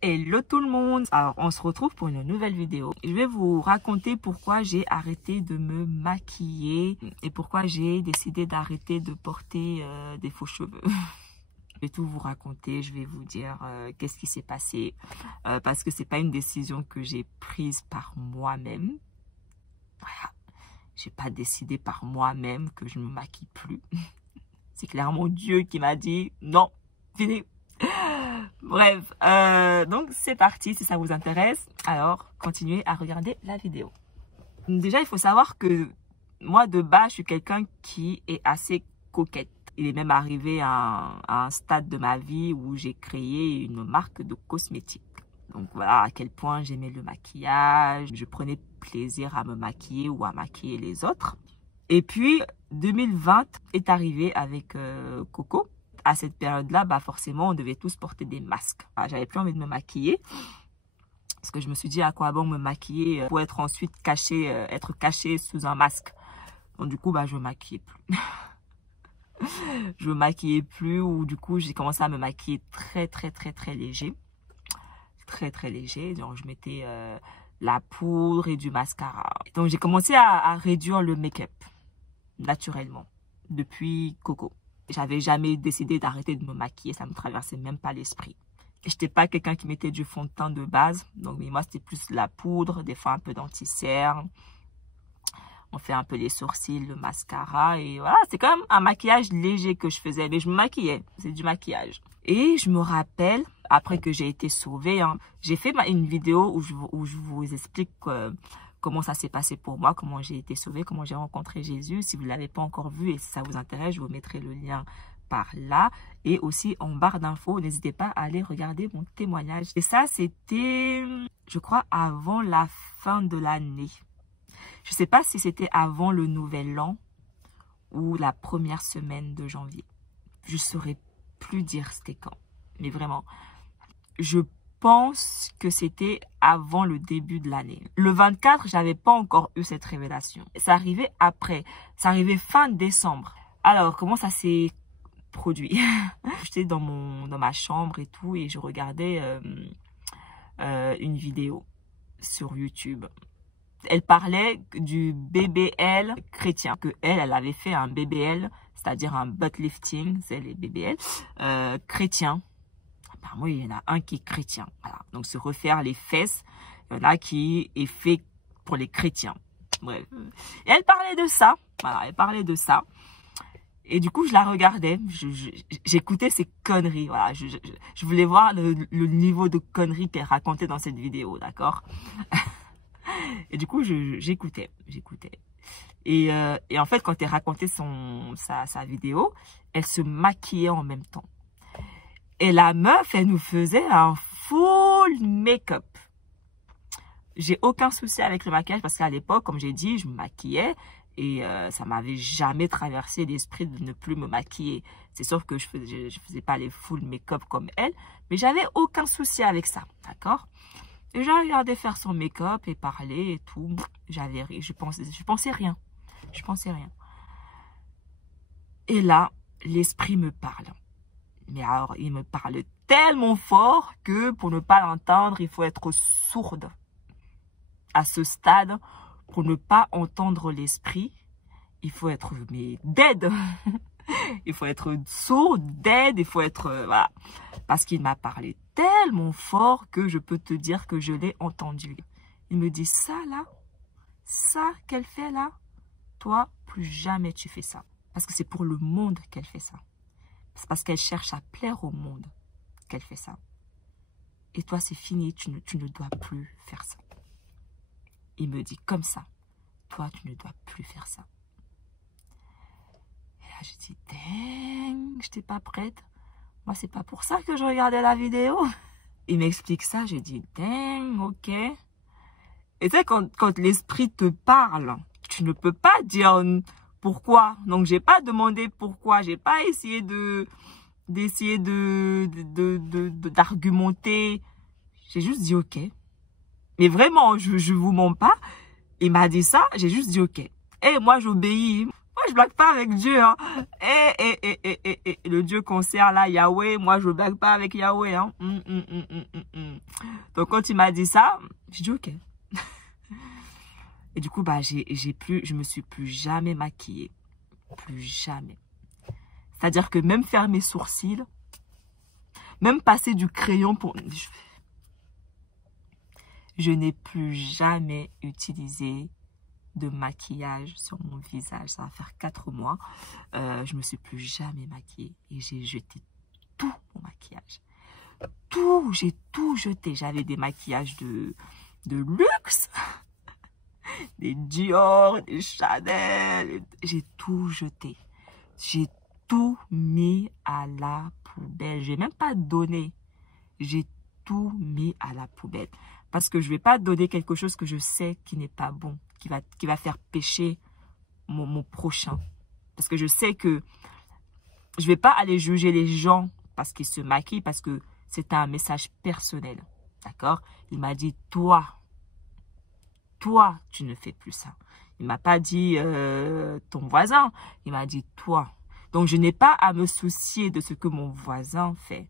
Hello tout le monde. Alors on se retrouve pour une nouvelle vidéo. Je vais vous raconter pourquoi j'ai arrêté de me maquiller et pourquoi j'ai décidé d'arrêter de porter des faux cheveux. Je vais tout vous raconter, je vais vous dire qu'est-ce qui s'est passé parce que c'est pas une décision que j'ai prise par moi-même. Voilà. J'ai pas décidé par moi-même que je ne me maquille plus. C'est clairement Dieu qui m'a dit non, fini. Bref, donc c'est parti si ça vous intéresse. Alors, continuez à regarder la vidéo. Déjà, il faut savoir que moi, de base, je suis quelqu'un qui est assez coquette. Il est même arrivé à un stade de ma vie où j'ai créé une marque de cosmétiques. Donc voilà à quel point j'aimais le maquillage. Je prenais plaisir à me maquiller ou à maquiller les autres. Et puis, 2020 est arrivé avec Coco. À cette période-là, bah forcément, on devait tous porter des masques. J'avais plus envie de me maquiller parce que je me suis dit à quoi bon me maquiller pour être ensuite caché, être caché sous un masque. Donc du coup, bah je me maquillais plus. Je me maquillais plus ou du coup, j'ai commencé à me maquiller très léger. Très léger. Donc je mettais la poudre et du mascara. Donc j'ai commencé à réduire le make-up naturellement depuis Coco. J'avais jamais décidé d'arrêter de me maquiller, ça me traversait même pas l'esprit. Je n'étais pas quelqu'un qui mettait du fond de teint de base, donc mais moi c'était plus la poudre, des fois un peu d'anti-cerne. On fait un peu les sourcils, le mascara et voilà, c'est quand même un maquillage léger que je faisais, mais je me maquillais, c'est du maquillage. Et je me rappelle, après que j'ai été sauvée, j'ai fait une vidéo où je vous explique comment ça s'est passé pour moi, comment j'ai été sauvée, comment j'ai rencontré Jésus. Si vous ne l'avez pas encore vu et si ça vous intéresse, je vous mettrai le lien par là. Et aussi en barre d'infos, n'hésitez pas à aller regarder mon témoignage. Et ça, c'était, je crois, avant la fin de l'année. Je ne sais pas si c'était avant le Nouvel An ou la première semaine de janvier. Je ne saurais plus dire c'était quand. Mais vraiment, je pense que c'était avant le début de l'année. Le 24, j'avais pas encore eu cette révélation. Ça arrivait après. Ça arrivait fin décembre. Alors, comment ça s'est produit? J'étais dans ma chambre et tout et je regardais une vidéo sur YouTube. Elle parlait du BBL chrétien. Que elle avait fait un BBL, c'est-à-dire un butt lifting, c'est les BBL, chrétien. Apparemment, il y en a un qui est chrétien. Voilà. Donc, se refaire les fesses, il y en a qui est fait pour les chrétiens. Bref. Et elle parlait de ça. Voilà, elle parlait de ça. Et du coup, je la regardais. J'écoutais ces conneries. Voilà. Je voulais voir le niveau de conneries qu'elle racontait dans cette vidéo. D'accord? Et du coup, j'écoutais. Et en fait, quand elle racontait sa vidéo, elle se maquillait en même temps. Et la meuf, elle nous faisait un full make-up. J'ai aucun souci avec le maquillage parce qu'à l'époque, comme j'ai dit, je me maquillais et ça m'avait jamais traversé l'esprit de ne plus me maquiller. C'est sauf que je faisais pas les full make-up comme elle, mais j'avais aucun souci avec ça, d'accord? Et je regardais faire son make-up et parler et tout. Je pensais rien. Et là, l'esprit me parle. Mais alors, il me parle tellement fort que pour ne pas l'entendre, il faut être sourde. À ce stade, pour ne pas entendre l'esprit, il faut être dead. Il faut être sourd, dead, il faut être... voilà. Parce qu'il m'a parlé tellement fort que je peux te dire que je l'ai entendu. Il me dit, ça là, ça qu'elle fait là, toi, plus jamais tu fais ça. Parce que c'est pour le monde qu'elle fait ça. C'est parce qu'elle cherche à plaire au monde qu'elle fait ça. Et toi, c'est fini, tu ne dois plus faire ça. Il me dit comme ça, toi, tu ne dois plus faire ça. Et là, je dis, dang, je n'étais pas prête. Moi, c'est pas pour ça que je regardais la vidéo. Il m'explique ça, je dis, dang, ok. Et tu sais, quand l'esprit te parle, tu ne peux pas dire... Pourquoi? Donc, j'ai pas demandé pourquoi. J'ai pas essayé d'argumenter. J'ai juste dit OK. Mais vraiment, je vous mens pas. Il m'a dit ça, j'ai juste dit OK. Et moi, j'obéis. Moi, je blague pas avec Dieu. Hein. Et le Dieu concert là, Yahweh, moi je blague pas avec Yahweh. Hein. Donc quand il m'a dit ça, j'ai dit ok. Et du coup, bah, je me suis plus jamais maquillée. Plus jamais. C'est-à-dire que même faire mes sourcils, même passer du crayon pour... Je n'ai plus jamais utilisé de maquillage sur mon visage. Ça va faire 4 mois. Je me suis plus jamais maquillée. Et j'ai jeté tout mon maquillage. Tout, j'ai tout jeté. J'avais des maquillages de luxe. Des Dior, des Chanel. J'ai tout jeté. J'ai tout mis à la poubelle. Je n'ai même pas donné. J'ai tout mis à la poubelle. Parce que je ne vais pas donner quelque chose que je sais qui n'est pas bon, qui va faire pécher mon prochain. Parce que je sais que je ne vais pas aller juger les gens parce qu'ils se maquillent, parce que c'est un message personnel. D'accord? Il m'a dit, toi, tu ne fais plus ça. Il ne m'a pas dit ton voisin. Il m'a dit, toi. Donc, je n'ai pas à me soucier de ce que mon voisin fait.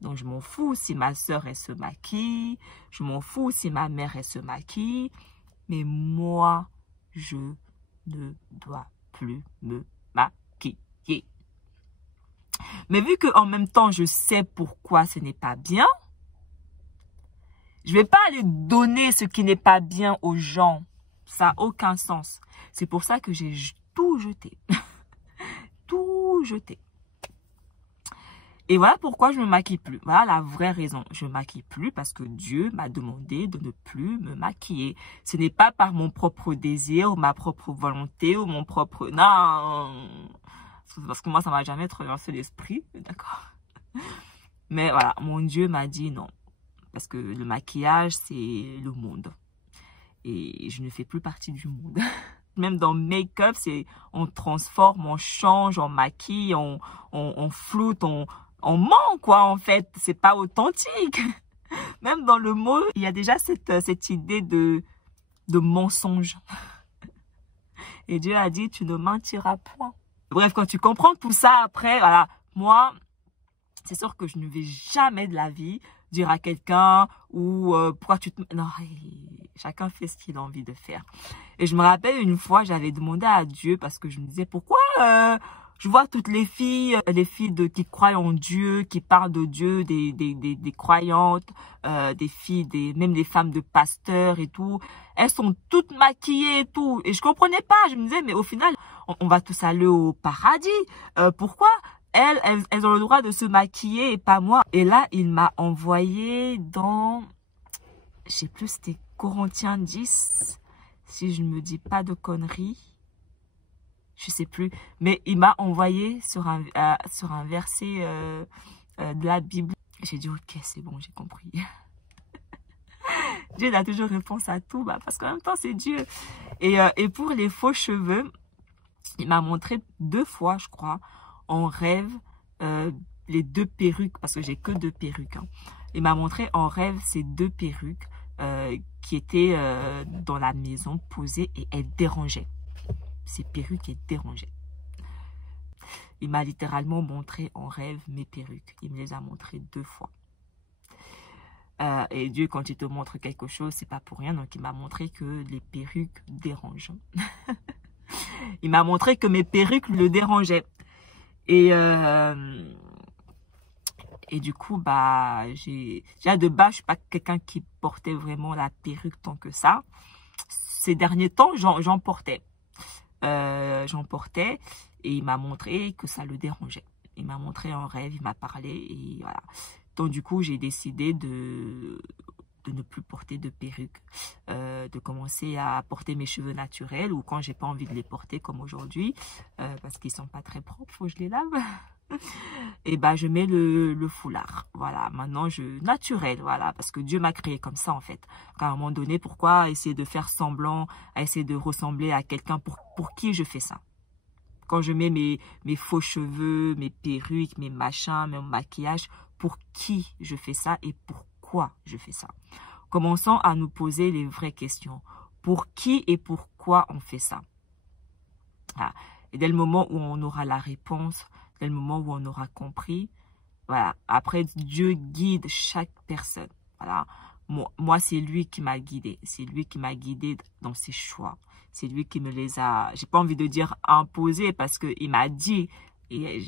Donc, je m'en fous si ma soeur, elle se maquille. Je m'en fous si ma mère, elle se maquille. Mais moi, je ne dois plus me maquiller. Mais vu qu'en même temps, je sais pourquoi ce n'est pas bien, je ne vais pas aller donner ce qui n'est pas bien aux gens. Ça n'a aucun sens. C'est pour ça que j'ai tout jeté. Tout jeté. Et voilà pourquoi je ne me maquille plus. Voilà la vraie raison. Je ne me maquille plus parce que Dieu m'a demandé de ne plus me maquiller. Ce n'est pas par mon propre désir ou ma propre volonté ou mon propre... Non. Parce que moi, ça ne m'a jamais traversé l'esprit. D'accord. Mais voilà, mon Dieu m'a dit non. Parce que le maquillage, c'est le monde. Et je ne fais plus partie du monde. Même dans make-up, on transforme, on change, on maquille, on floute, on ment, quoi, en fait. C'est pas authentique. Même dans le mot, il y a déjà cette idée de mensonge. Et Dieu a dit, tu ne mentiras point. Bref, quand tu comprends tout ça, après, voilà, moi, c'est sûr que je ne vais jamais de la vie dire à quelqu'un ou pourquoi tu te... Non, chacun fait ce qu'il a envie de faire. Et je me rappelle une fois, j'avais demandé à Dieu parce que je me disais, pourquoi je vois toutes les filles qui croient en Dieu, qui parlent de Dieu, des croyantes, des filles, même des femmes de pasteurs et tout. Elles sont toutes maquillées et tout. Et je comprenais pas. Je me disais, mais au final, on va tous aller au paradis. Pourquoi elles ont le droit de se maquiller et pas moi? Et là, il m'a envoyé dans, je sais plus, c'était Corinthiens 10, si je ne me dis pas de conneries. Je sais plus, mais il m'a envoyé sur un verset de la Bible. J'ai dit, ok, c'est bon, j'ai compris. Dieu il a toujours réponse à tout, bah, parce qu'en même temps, c'est Dieu. Et pour les faux cheveux, il m'a montré 2 fois, je crois, en rêve, les 2 perruques, parce que j'ai que 2 perruques. Hein. Il m'a montré en rêve ces 2 perruques qui étaient dans la maison posées et elles dérangeaient. Ces perruques, elles dérangeaient. Il m'a littéralement montré en rêve mes perruques. Il me les a montrées 2 fois. Et Dieu, quand il te montre quelque chose, c'est pas pour rien. Donc, il m'a montré que les perruques dérangent. Il m'a montré que mes perruques le dérangeaient. Et du coup, bah, déjà de base, je suis pas quelqu'un qui portait vraiment la perruque tant que ça. Ces derniers temps, j'en portais. J'en portais et il m'a montré que ça le dérangeait. Il m'a montré en rêve, il m'a parlé et voilà. Donc du coup, j'ai décidé de ne plus porter de perruque, de commencer à porter mes cheveux naturels ou quand j'ai pas envie de les porter comme aujourd'hui, parce qu'ils sont pas très propres, faut que je les lave. Et bah je mets le foulard. Voilà, maintenant naturel, voilà, parce que Dieu m'a créé comme ça en fait. À un moment donné, pourquoi essayer de faire semblant, à essayer de ressembler à quelqu'un pour qui je fais ça? Quand je mets mes faux cheveux, mes perruques, mes machins, mon maquillage, pour qui je fais ça et pourquoi je fais ça? Commençons à nous poser les vraies questions. Pour qui et pourquoi on fait ça? Voilà. Et dès le moment où on aura la réponse, dès le moment où on aura compris, voilà. Après, Dieu guide chaque personne. Voilà. Moi, c'est lui qui m'a guidé. C'est lui qui m'a guidé dans ses choix. C'est lui qui me les a, j'ai pas envie de dire imposés parce qu'il m'a dit, et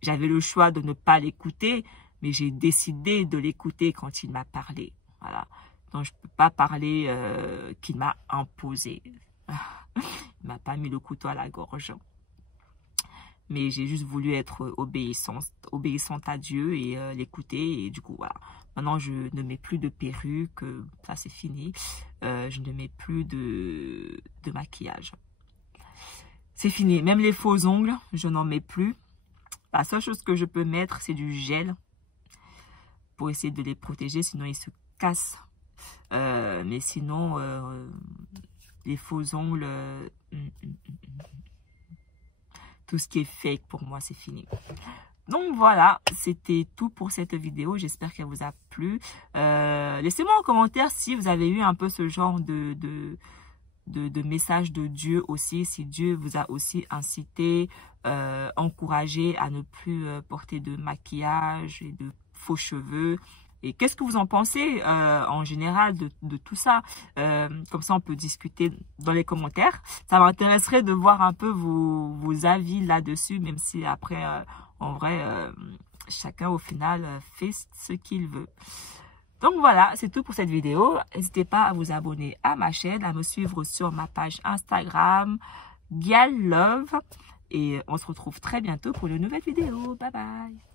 j'avais le choix de ne pas l'écouter, mais j'ai décidé de l'écouter quand il m'a parlé. Voilà. Donc, je peux pas parler qu'il m'a imposé. Il m'a pas mis le couteau à la gorge. Mais j'ai juste voulu être obéissante à Dieu et l'écouter. Et du coup, voilà. Maintenant, je ne mets plus de perruque. Ça, c'est fini. Je ne mets plus de maquillage. C'est fini. Même les faux ongles, je n'en mets plus. La seule chose que je peux mettre, c'est du gel pour essayer de les protéger. Sinon, ils se cassent. Mais sinon, les faux ongles... tout ce qui est fake, pour moi, c'est fini. Donc voilà, c'était tout pour cette vidéo. J'espère qu'elle vous a plu. Laissez-moi en commentaire si vous avez eu un peu ce genre de message de Dieu aussi. Si Dieu vous a aussi incité, encouragé à ne plus porter de maquillage et de faux cheveux. Et qu'est-ce que vous en pensez en général de tout ça? Comme ça, on peut discuter dans les commentaires. Ça m'intéresserait de voir un peu vos avis là-dessus, même si après, en vrai, chacun au final fait ce qu'il veut. Donc voilà, c'est tout pour cette vidéo. N'hésitez pas à vous abonner à ma chaîne, à me suivre sur ma page Instagram, Gyal Love. Et on se retrouve très bientôt pour une nouvelle vidéo. Bye bye!